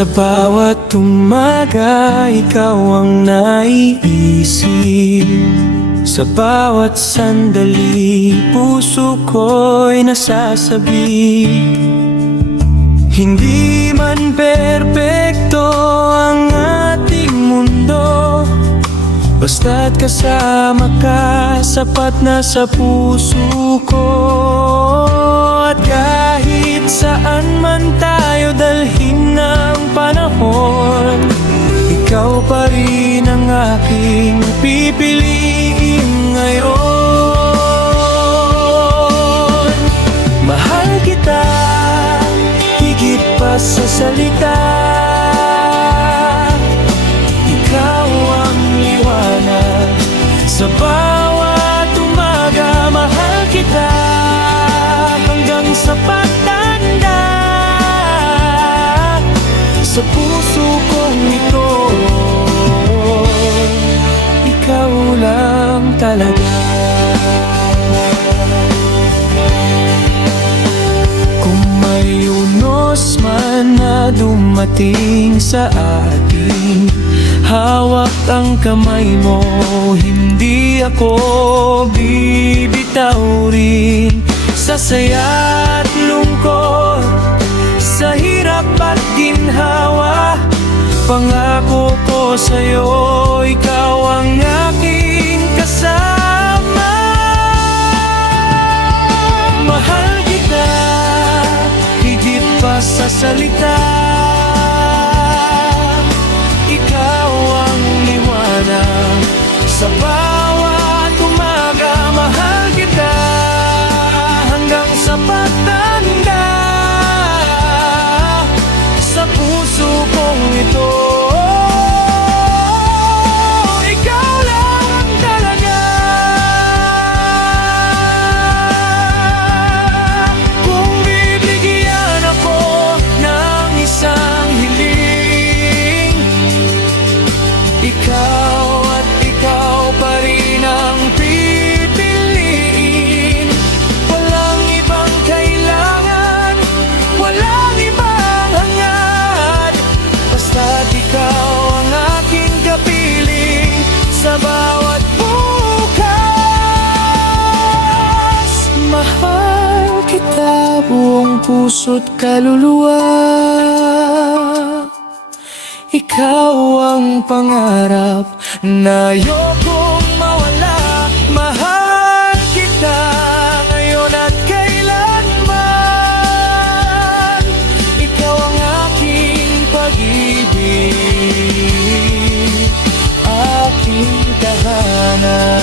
Sa bawat umaga, ikaw ang naiisip. Sa bawat sandali, puso ko'y nasasabi. Hindi man perpekto ang ating mundo, basta't kasama ka, sapat na sa puso ko. At kahit saan man tayo dalhin ng panahon, ikaw pa rin ang aking pipiliin ngayon. Mahal kita, higit pa sa salita. Ikaw ang liwanag sa bawat umaga. Mahal kita hanggang sa pagtanda. Sa puso kong ito, ikaw lang talaga. Kung may unos man na dumating sa atin, hawak ang kamay mo, hindi ako bibitaw rin. Sa saya at lungkot, sa hirap at ginhawa, pangako ko sa'yo, ikaw ang aking kasama. Mahal kita, higit pa sa salita. Ikaw ang liwanag sa bawat umaga. Mahal kita hanggang sa pagtanda. Sa puso kong ito, ikaw lang talaga. Kung bibigyan ako ng isang hiling, ikaw at ikaw pa rin ang pipiliin. Walang ibang kailangan, walang ibang hangad, basta't ikaw ang aking kapiling sa bawat bukas. Mahal kita buong puso't kaluluwa. Ikaw ang pangarap na ayokong mawala. Mahal kita ngayon at kailanman. Ikaw ang aking pag-ibig, aking tahanan.